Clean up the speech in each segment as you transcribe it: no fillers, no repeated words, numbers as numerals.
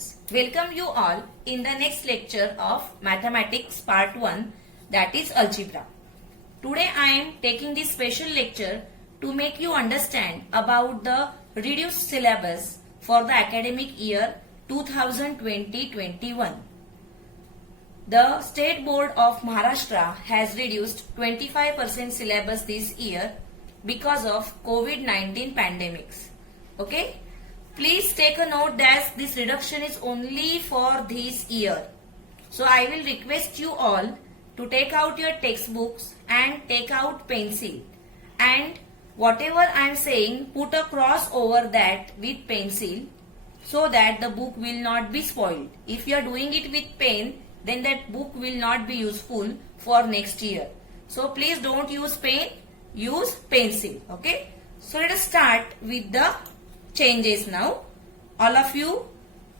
students, welcome you all in the next lecture of Mathematics Part 1, that is Algebra. Today I am taking this special lecture to make you understand about the reduced syllabus for the academic year 2020-21. The State Board of Maharashtra has reduced 25% syllabus this year because of COVID-19 pandemics. Okay? Please take a note that this reduction is only for this year. So I will request you all to take out your textbooks and take out pencil, and whatever I am saying, put a cross over that with pencil so that the book will not be spoiled. If you are doing it with pen, then that book will not be useful for next year. So please don't use pen, use pencil. Okay? So let us start with the changes now. All of you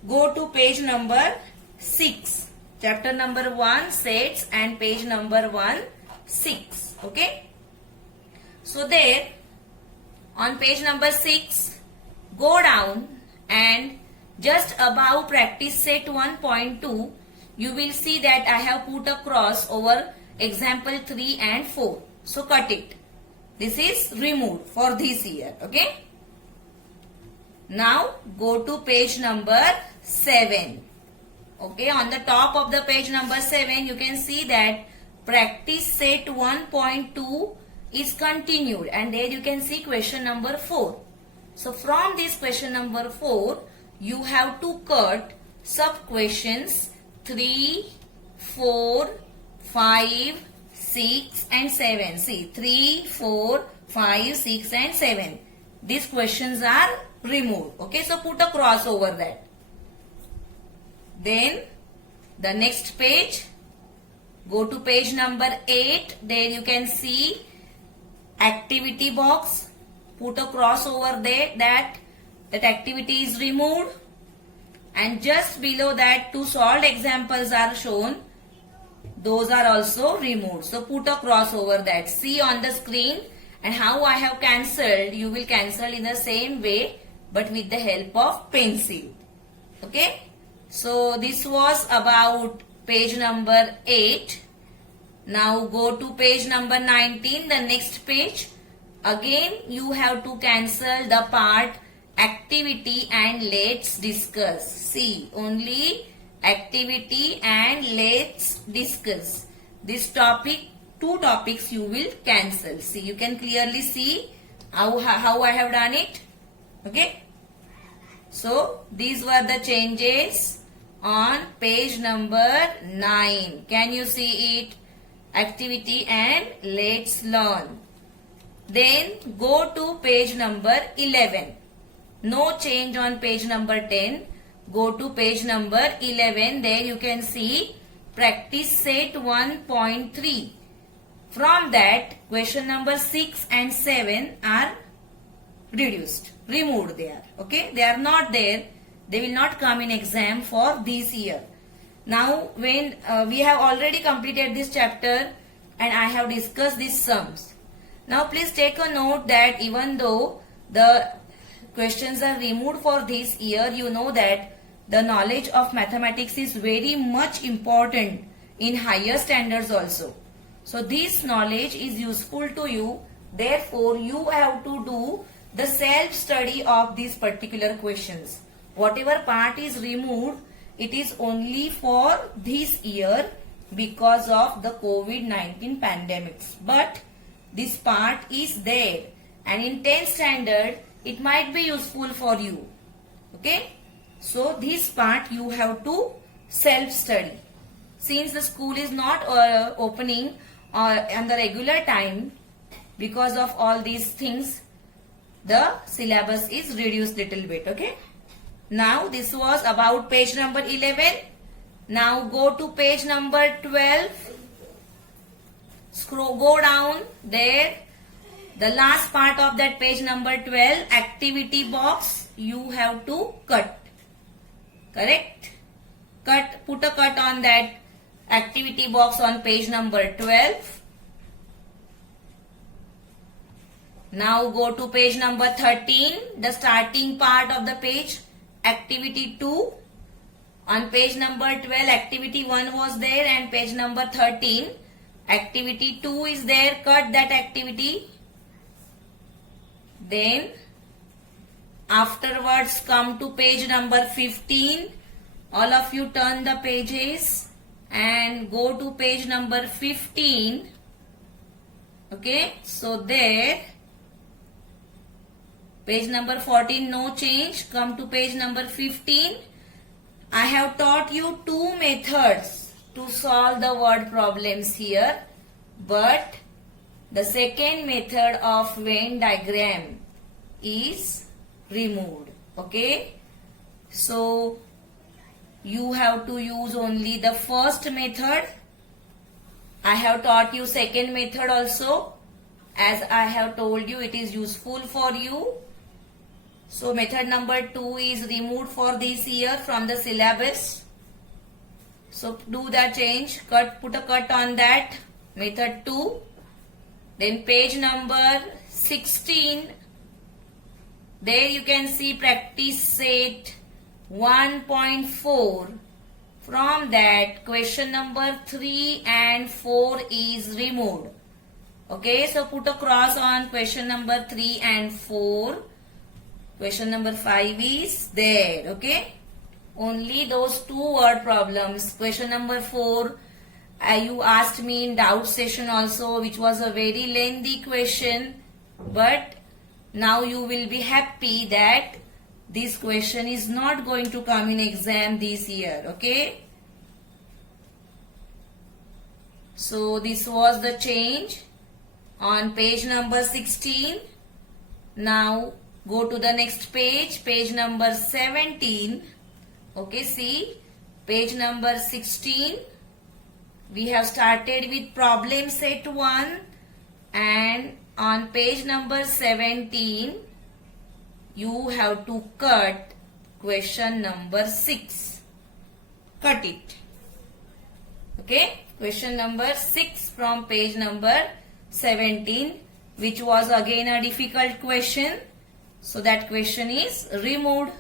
go to page number 6. Chapter number 1 sets and page number 1 6. Okay? So there on page number 6, go down and just above practice set 1.2, you will see that I have put a cross over example 3 and 4. So cut it. This is removed for this year. Okay? Now go to page number 7. Okay, on the top of the page number 7, you can see that practice set 1.2 is continued, and there you can see question number 4. So from this question number 4, you have to cut sub questions 3, 4, 5, 6 and 7. See, 3, 4, 5, 6 and 7. These questions are removed. Okay, so put a cross over that. Then the next page, go to page number 8. There you can see activity box. Put a cross over there, that activity is removed. And just below that, 2 solved examples are shown. Those are also removed. So put a cross over that. See on the screen, and how I have cancelled, you will cancel in the same way, but with the help of pencil. Okay? So this was about page number 8. Now go to page number 19, the next page. Again you have to cancel the part activity and let's discuss. See, only activity and let's discuss. This topic, 2 topics you will cancel. See, you can clearly see how I have done it. Okay. So these were the changes on page number 9. Can you see it? Activity and let's learn. Then go to page number 11. No change on page number 10. Go to page number 11. There you can see practice set 1.3. From that, question number 6 and 7 are removed there. Okay, they are not there. They will not come in exam for this year. Now, when we have already completed this chapter and I have discussed these sums. Now, please take a note that even though the questions are removed for this year, you know that the knowledge of mathematics is very much important in higher standards also. So, this knowledge is useful to you. Therefore, you have to do the self-study of these particular questions. Whatever part is removed, it is only for this year because of the COVID-19 pandemics. But this part is there, and in 10th standard, it might be useful for you. Okay? So this part you have to self-study. Since the school is not opening on the regular time, because of all these things, the syllabus is reduced little bit. Okay? Now this was about page number 11. Now go to page number 12. Go down there. The last part of that page number 12, activity box, you have to cut. Correct? Put a cut on that activity box on page number 12. Now go to page number 13, the starting part of the page, activity 2. On page number 12, activity 1 was there, and page number 13, activity 2 is there. Cut that activity. Then afterwards come to page number 15. All of you turn the pages and go to page number 15. Okay, so there, page number 14, no change. Come to page number 15. I have taught you two methods to solve the word problems here, but the second method of Venn diagram is removed. Okay, so you have to use only the first method. I have taught you second method also. As I have told you, it is useful for you. So method number 2 is removed for this year from the syllabus. So do the change, put a cut on that method 2. Then page number 16, there you can see practice set 1.4. From that, question number 3 and 4 is removed. Okay, so put a cross on question number 3 and 4. Question number 5 is there. Okay, only those two word problems. Question number 4, you asked me in doubt session also, which was a very lengthy question, but now you will be happy that this question is not going to come in exam this year. Okay, so this was the change on page number 16. Now go to the next page, page number 17. Okay, see, page number 16. We have started with problem set 1, and on page number 17, you have to cut question number 6. Cut it. Okay, question number 6 from page number 17, which was again a difficult question. So that question is removed.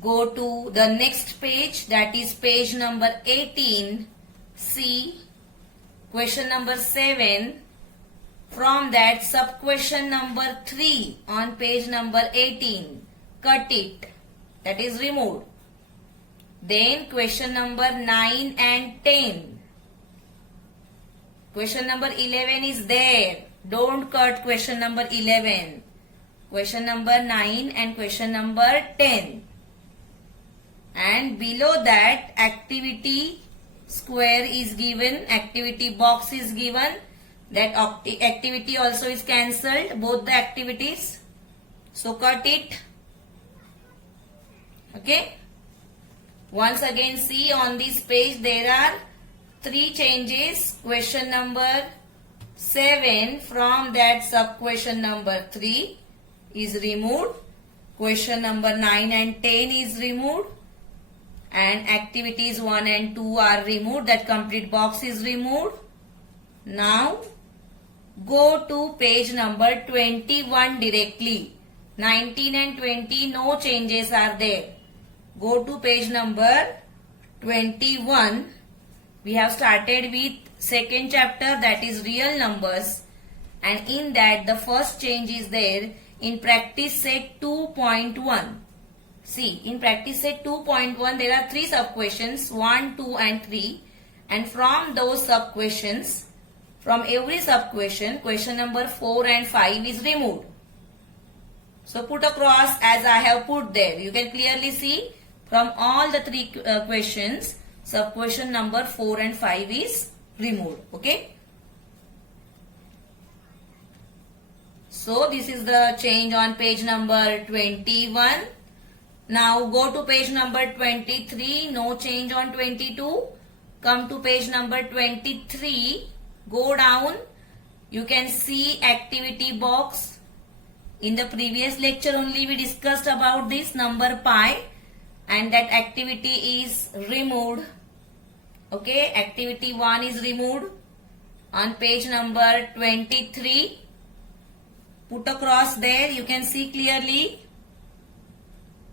Go to the next page, that is page number 18. See question number 7. From that, sub question number 3 on page number 18. Cut it. That is removed. Then question number 9 and 10. Question number 11 is there. Don't cut question number 11. Question number 9 and question number 10. And below that, activity square is given, activity box is given. That activity also is cancelled, both the activities. So cut it. Okay. Once again, see on this page there are 3 changes. Question number 7, from that sub question number 3 is removed. Question number 9 and 10 is removed. And activities 1 and 2 are removed. That complete box is removed. Now go to page number 21 directly. 19 and 20, no changes are there. Go to page number 21. We have started with second chapter, that is real numbers, and in that the first change is there in practice set 2.1. See, in practice set 2.1 there are 3 sub questions, 1, 2 and 3, and from those sub questions, from every sub question, question number 4 and 5 is removed. So put a cross as I have put there. You can clearly see from all the 3 questions, sub question number 4 and 5 is removed. Okay. So this is the change on page number 21. Now go to page number 23. No change on 22. Come to page number 23. Go down. You can see activity box. In the previous lecture only we discussed about this number pi, and that activity is removed. Okay, activity 1 is removed. On page number 23, put a cross there. You can see clearly.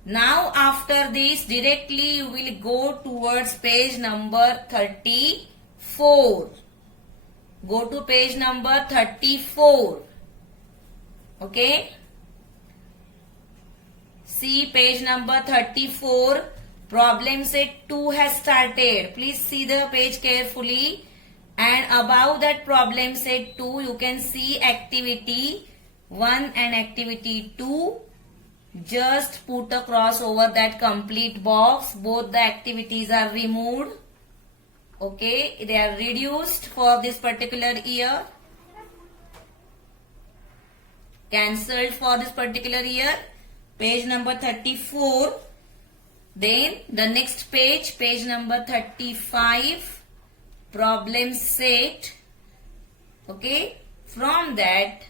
Now after this, directly you will go towards page number 34. Go to page number 34. Okay. See page number 34. Problem set 2 has started. Please see the page carefully. And above that problem set 2, you can see activity 1 and activity 2. Just put a cross over that complete box. Both the activities are removed. Okay, they are reduced for this particular year. Cancelled for this particular year. Page number 34. Then the next page, page number 35. Problem set. Okay, from that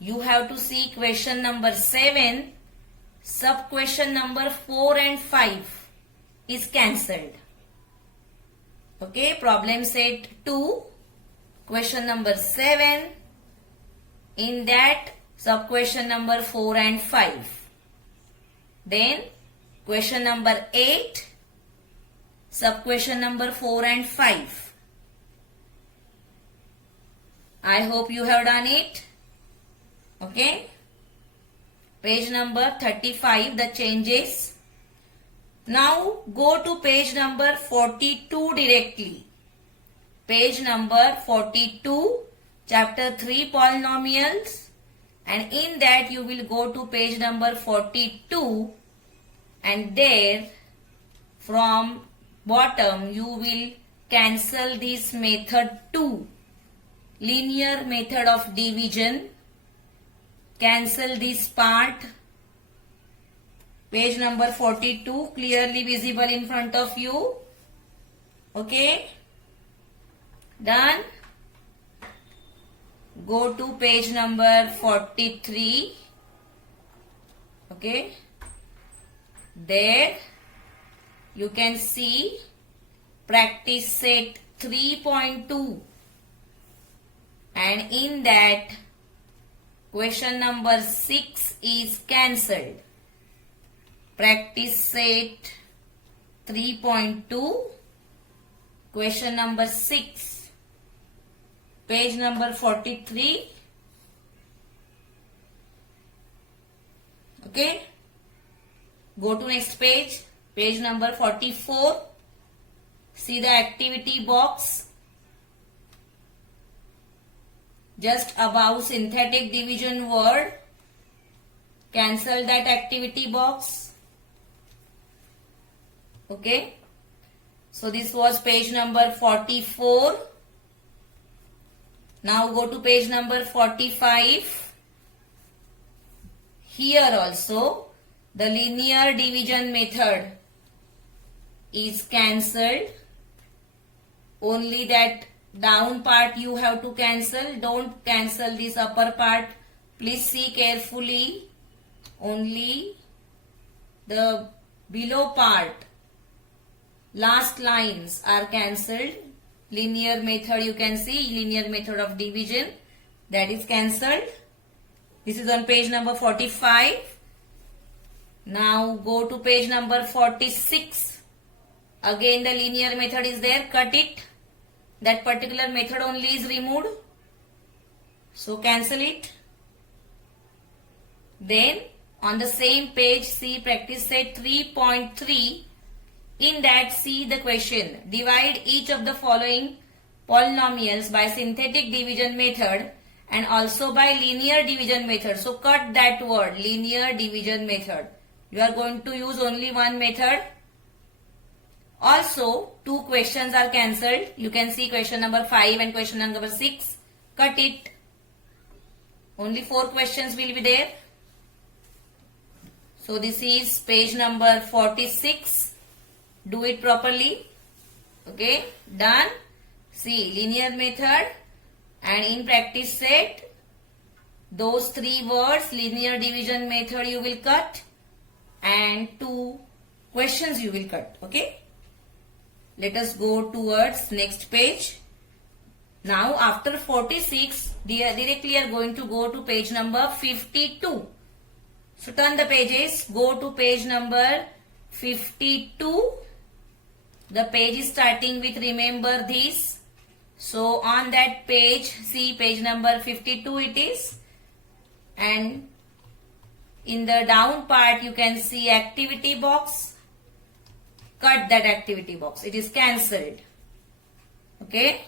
you have to see question number 7. Sub question number 4 and 5 is cancelled. Okay, problem set 2, question number 7. In that, sub question number 4 and 5. Then question number 8, sub question number 4 and 5. I hope you have done it. Okay. Page number 35, the changes. Now go to page number 42 directly. Page number 42, chapter 3 polynomials. And in that you will go to page number 42. And there from bottom you will cancel this method 2. Linear method of division. Cancel this part. Page number 42 clearly visible in front of you. Okay. Done. Go to page number 43. Okay. There you can see practice set 3.2. And in that question number 6 is cancelled. Practice set 3.2. Question number 6. Page number 43. Okay. Go to next page. Page number 44. See the activity box. Just above synthetic division word. Cancel that activity box. Okay. So this was page number 44. Now go to page number 45. Here also the linear division method is cancelled. Only that down part you have to cancel. Don't cancel this upper part. Please see carefully. Only the below part, last lines are cancelled. Linear method, you can see linear method of division, that is cancelled. This is on page number 45. Now go to page number 46. Again the linear method is there. Cut it. That particular method only is removed. So cancel it. Then on the same page, see practice set 3.3. In that, see the question. Divide each of the following polynomials by synthetic division method and also by linear division method. So cut that word, linear division method. You are going to use only one method. Also, 2 questions are cancelled. You can see question number 5 and question number 6. Cut it. Only 4 questions will be there. So this is page number 46. Do it properly. Okay, done. See, linear method, and in practice set, those 3 words, linear division method you will cut, and 2 questions you will cut. Okay. Let us go towards next page. Now after 46, directly are going to go to page number 52. So turn the pages, go to page number 52. The page is starting with remember this. So on that page, see page number 52 it is. And in the down part you can see activity box. Cut that activity box. It is cancelled. Okay.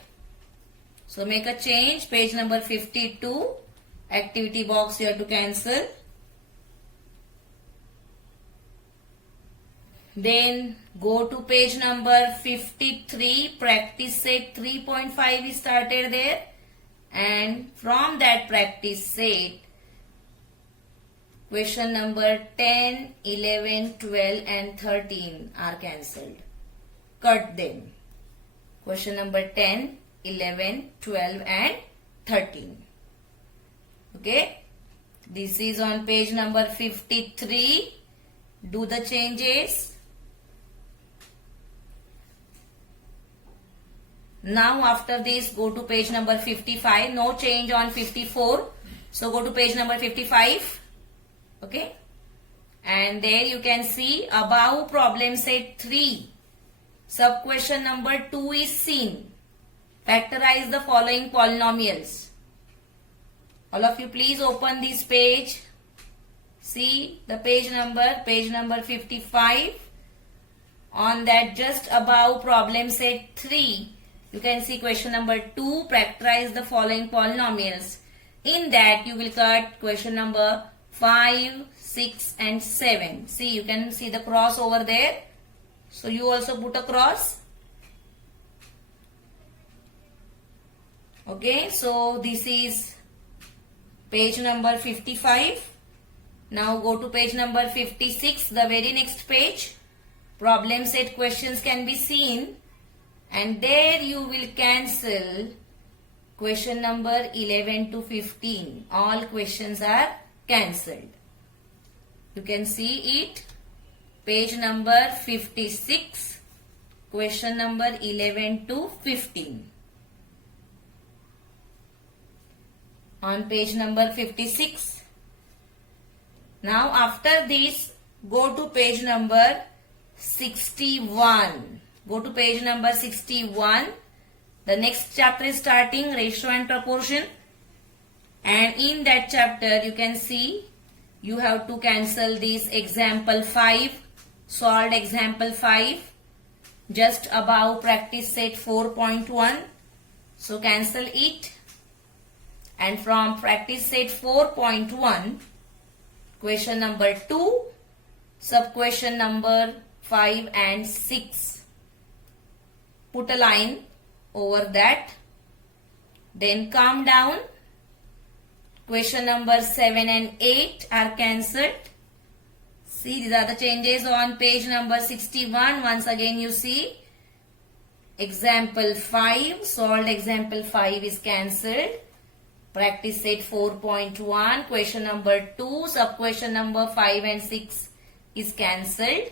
So make a change. Page number 52. Activity box you have to cancel. Then go to page number 53. Practice set 3.5 is started there. And from that practice set, question number 10, 11, 12 and 13 are cancelled. Cut them. Question number 10, 11, 12 and 13. Okay. This is on page number 53. Do the changes. Now after this go to page number 55. No change on 54. So go to page number 55. Okay. And there you can see above problem set 3. Sub question number 2 is seen. Factorize the following polynomials. All of you please open this page. See the page number 55. On that just above problem set 3. You can see question number 2, factorize the following polynomials. In that you will cut question number 5, 6 and 7. See, you can see the cross over there. So you also put a cross. Okay, so this is page number 55. Now go to page number 56, the very next page. Problem set questions can be seen. And there you will cancel question number 11 to 15. All questions are cancelled. You can see it. Page number 56. Question number 11 to 15. On page number 56. Now after this, go to page number 61. Go to page number 61. The next chapter is starting ratio and proportion. And in that chapter you can see you have to cancel this example 5. Solved example 5. Just above practice set 4.1. So cancel it. And from practice set 4.1, question number 2, sub question number 5 and 6. Put a line over that. Then come down. Question number 7 and 8 are cancelled. See, these are the changes on page number 61. Once again you see example 5, solved example 5 is cancelled. Practice set 4.1, question number 2, sub question number 5 and 6 is cancelled.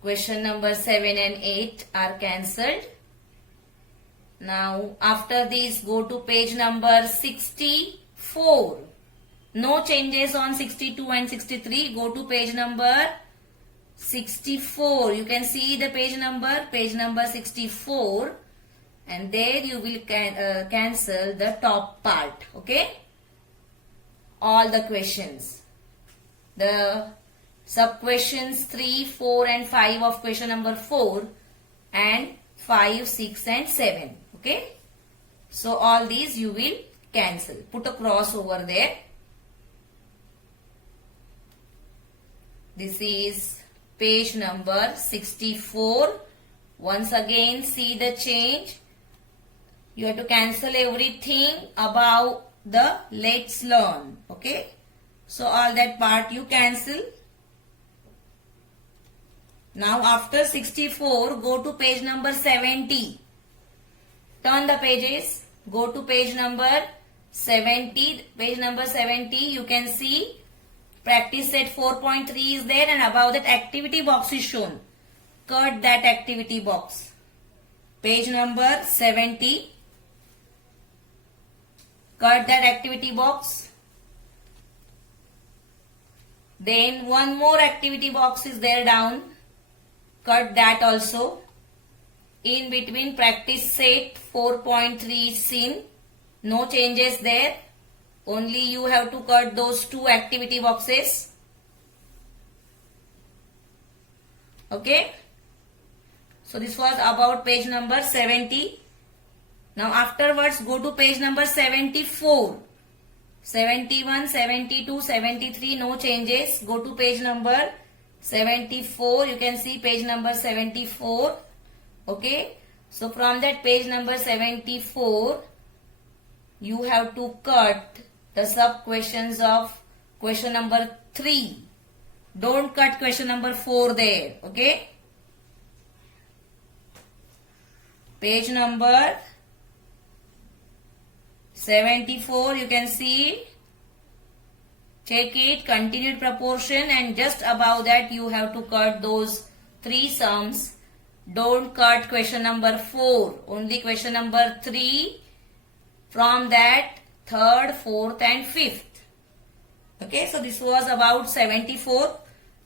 Question number 7 and 8 are cancelled. Now after this go to page number 64. No changes on 62 and 63. Go to page number 64. You can see the page number 64. And there you will cancel the top part. Okay. All the questions. The sub questions 3, 4 and 5 of question number 4 and 5, 6 and 7. Okay. So all these you will cancel. Put a cross over there. This is page number 64. Once again see the change. You have to cancel everything above the let's learn. Okay. So all that part you cancel. Now after 64, go to page number 70. Turn the pages. Go to page number 70. Page number 70, you can see practice set 4.3 is there and above that activity box is shown. Cut that activity box. Page number 70. Cut that activity box. Then one more activity box is there down. Cut that also. In between practice set 4.3 is seen. No changes there. Only you have to cut those two activity boxes. Okay. So this was about page number 70. Now afterwards go to page number 74. 71, 72, 73, no changes. Go to page number 74. You can see page number 74. Okay. So from that page number 74, you have to cut the sub questions of question number 3. Don't cut question number 4 there. Okay. Page number 74, you can see, check it, continued proportion, and just above that you have to cut those 3 sums. Don't cut question number 4, only question number 3, from that 3rd, 4th and 5th. Okay, so this was about 74.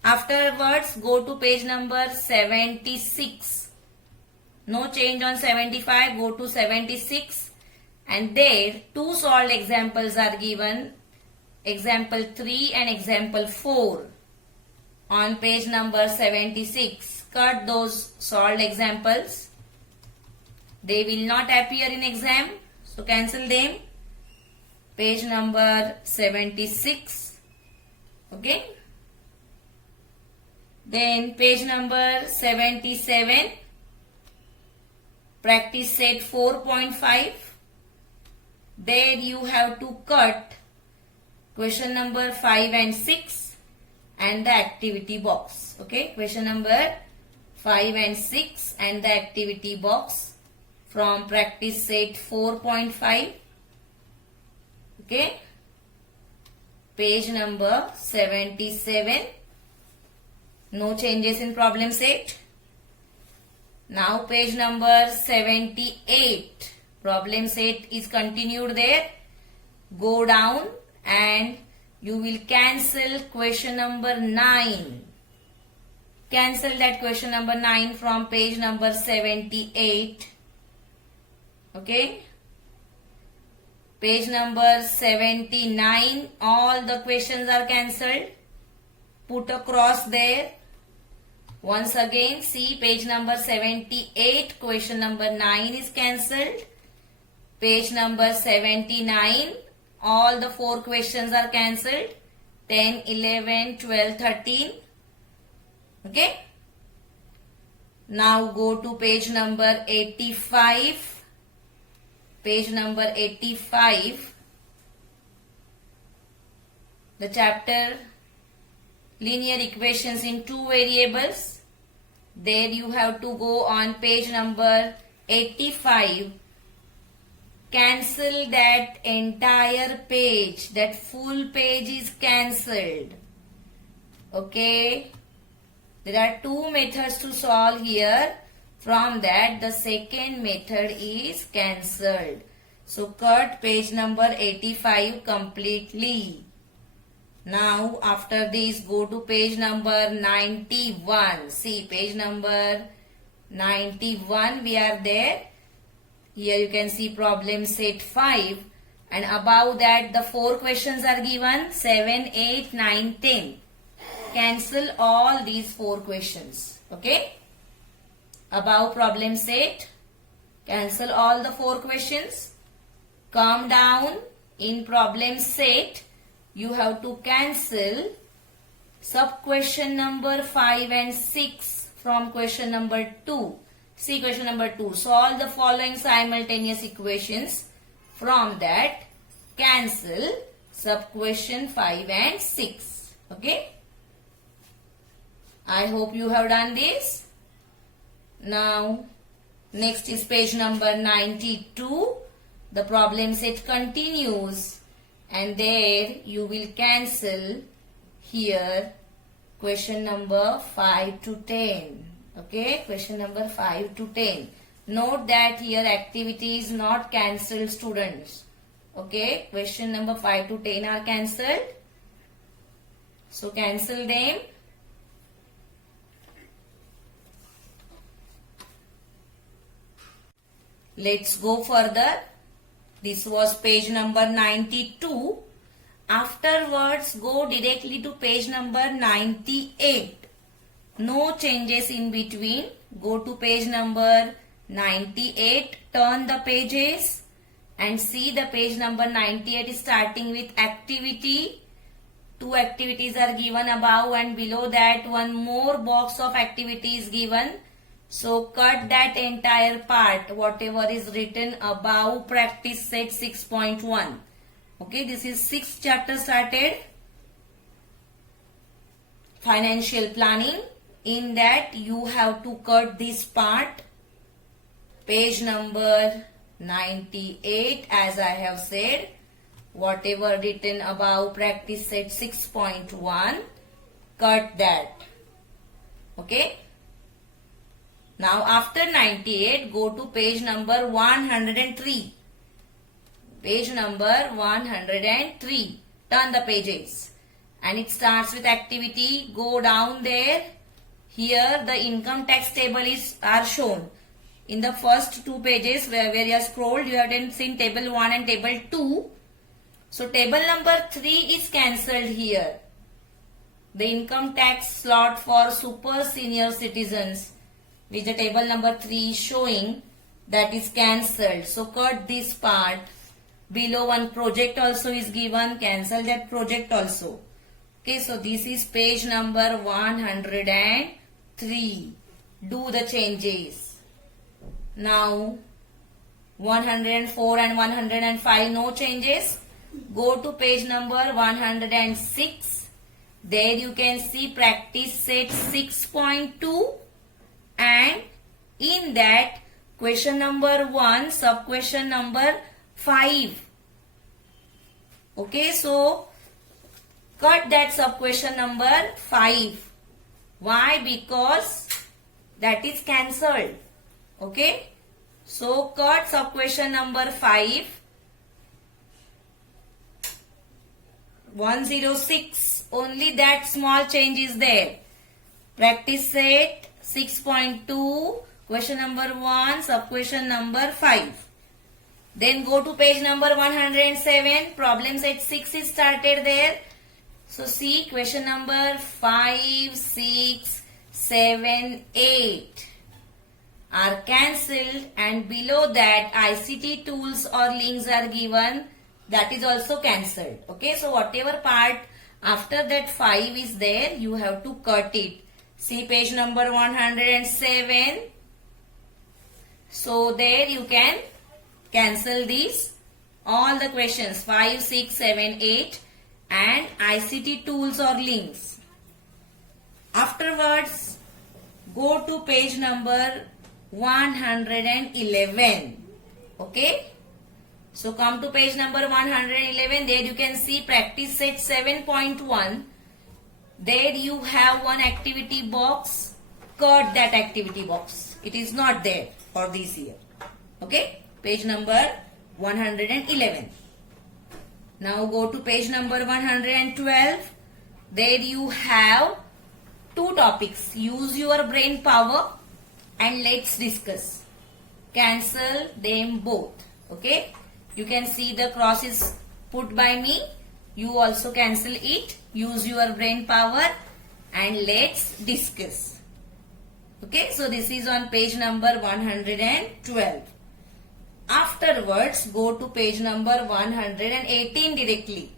Afterwards go to page number 76. No change on 75, go to 76. And there two solved examples are given, example 3 and example 4 on page number 76. Cut those solved examples. They will not appear in exam, so cancel them. Page number 76. Okay. Then page number 77. Practice set 4.5. There you have to cut question number 5 and 6 and the activity box. Okay, question number 5 and 6 and the activity box from practice set 4.5. Okay, page number 77. No changes in problem set. Now page number 78. Problem set is continued there. Go down and you will cancel question number 9. Cancel that question number 9 from page number 78. Okay. Page number 79. All the questions are cancelled. Put a cross there. Once again, see page number 78. Question number 9 is cancelled. Page number 79, all the 4 questions are cancelled. 10, 11, 12, 13. Okay. Now go to page number 85. Page number 85. The chapter linear equations in 2 variables. There you have to go on page number 85. Cancel that entire page. That full page is cancelled. Okay. There are 2 methods to solve here. From that, the second method is cancelled. So cut page number 85 completely. Now after this, go to page number 91. See page number 91, we are there. Here you can see problem set 5, and above that the 4 questions are given, 7, 8, 9, 10. Cancel all these 4 questions. Okay. Above problem set, cancel all the 4 questions. Come down in problem set, you have to cancel sub question number 5 and 6 from question number 2. See question number 2. Solve the following simultaneous equations. From that, cancel sub question 5 and 6. Okay. I hope you have done this. Now, next is page number 92. The problem set continues, and there you will cancel here question number 5 to 10. Okay, question number 5 to 10. Note that here activity is not cancelled, students. Okay, question number 5 to 10 are cancelled. So cancel them. Let's go further. This was page number 92. Afterwards, go directly to page number 98. No changes in between. Go to page number 98. Turn the pages and see the page number 98 is starting with activity. Two activities are given above and below that one more box of activity is given. So cut that entire part, whatever is written above practice set 6.1. Okay, this is 6th chapter started. Financial planning. In that you have to cut this part. Page number 98, as I have said. Whatever written above practice set 6.1, cut that. Okay. Now after 98, go to page number 103. Page number 103. Turn the pages. And it starts with activity. Go down there. Here the income tax table are shown. In the first two pages where you have scrolled, you have seen table 1 and table 2. So table number 3 is cancelled here. The income tax slot for super senior citizens, which the table number 3 is showing, that is cancelled. So cut this part. Below one project also is given. Cancel that project also. Okay, so this is page number 103. Do the changes. Now 104 and 105 no changes. Go to page number 106. There you can see practice set 6.2. And in that question number 1, sub question number 5. Okay, so cut that sub question number 5. Why? Because that is cancelled. Okay, so cut sub question number 5. 106. Only that small change is there. Practice set 6.2, question number 1, sub question number 5. Then go to page number 107. Problem set 6 is started there. So see question number 5, 6, 7, 8 are cancelled, and below that ICT tools or links are given. That is also cancelled. Okay, so whatever part after that 5 is there, you have to cut it. See page number 107. So there you can cancel these all the questions 5, 6, 7, 8 and ICT tools or links. Afterwards, go to page number 111. Okay. So come to page number 111. There you can see practice set 7.1. There you have one activity box. Cut that activity box. It is not there for this year. Okay. Page number 111. Now go to page number 112. There you have two topics. Use your brain power and let's discuss. Cancel them both. Okay. You can see the cross is put by me. You also cancel it. Use your brain power and let's discuss. Okay, so this is on page number 112. Afterwards, go to page number 118 directly.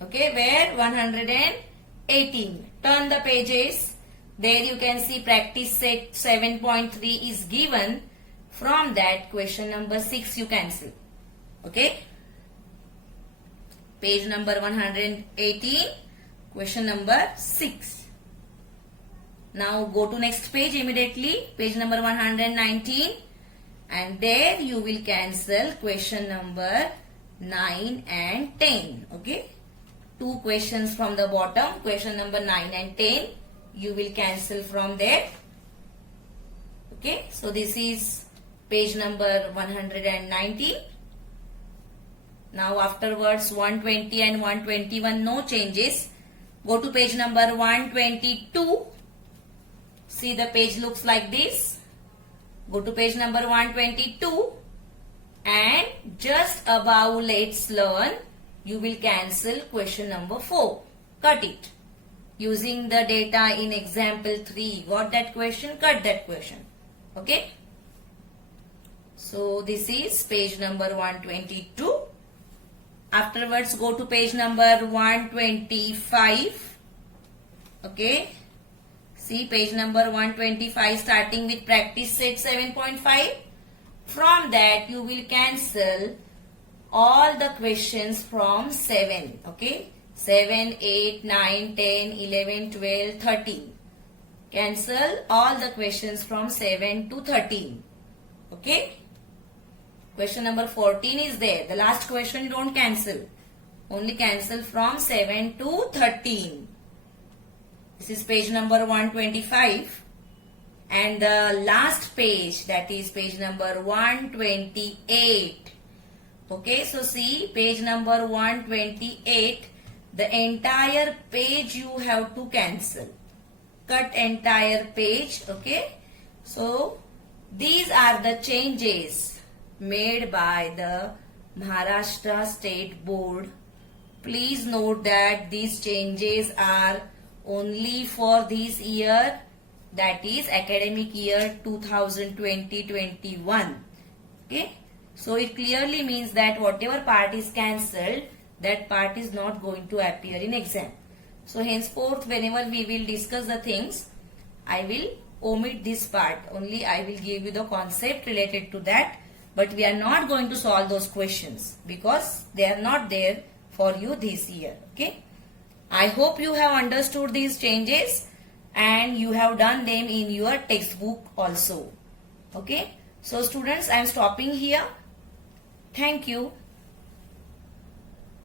Okay, where 118. Turn the pages. There you can see practice set 7.3 is given. From that, question number 6 you cancel. Okay. Page number 118, question number 6. Now go to next page immediately, page number 119, and there you will cancel question number 9 and 10. Okay. Two questions from the bottom, question number 9 and 10, you will cancel from there. Okay. So this is page number 119. Now afterwards 120 and 121 no changes. Go to page number 122. See, the page looks like this. Go to page number 122 and just above let's learn, you will cancel question number 4. Cut it. Using the data in example 3. Got that question? Cut that question. Okay. So this is page number 122. Afterwards go to page number 125. Okay. See, page number 125 starting with practice set 7.5. From that you will cancel all the questions from 7. Okay. 7, 8, 9, 10, 11, 12, 13. Cancel all the questions from 7 to 13. Okay. Question number 14 is there. The last question you don't cancel. Only cancel from 7 to 13. This is page number 125. And the last page, that is page number 128. Okay, so see, page number 128. The entire page you have to cancel. Cut entire page. Okay. So these are the changes made by the Maharashtra State Board. Please note that these changes are only for this year, that is academic year 2020-21. Okay. So it clearly means that whatever part is cancelled, that part is not going to appear in exam. So henceforth, whenever we will discuss the things, I will omit this part. Only I will give you the concept related to that. But we are not going to solve those questions because they are not there for you this year. Okay. I hope you have understood these changes and you have done them in your textbook also. Okay. So students, I am stopping here. Thank you.